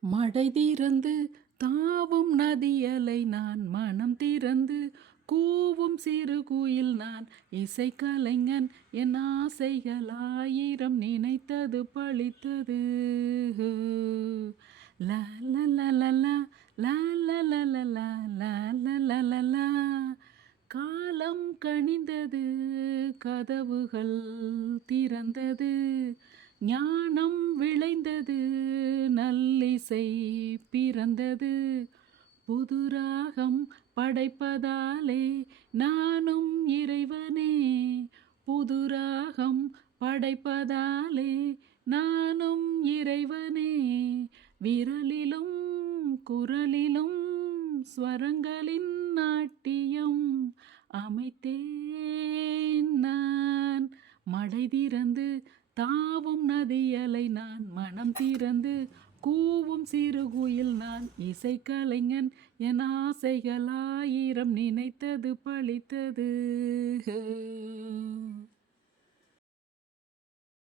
மடை திறந்து தாவும் நதியலை நான் மனம் திறந்து கூவும் சிறு குயில் நான் இசைக்கலைஞன் என் ஆசைகள் ஆயிரம் நினைத்தது பழித்தது. லா லா லா லா லா லா லா லா லா லா லா லா லா லா லா. காலம் கனிந்தது, கதவுகள் திறந்தது, ஞானம் விளைந்தது, நல்லிசை பிறந்தது. புது ராகம் படைப்பதாலே நானும் இறைவனே, புது ராகம் படைப்பதாலே நானும் இறைவனே. விரலிலும் குரலிலும் ஸ்வரங்களின் நாட்டியம் அமைத்தேன் நான். மடை திறந்து தாவும் நதியலை நான் மனம் திறந்து கூவும் சிறு குயில் நான் இசைக்கலைஞன் என் ஆசைகள் ஆயிரம் நினைத்தது பழித்தது.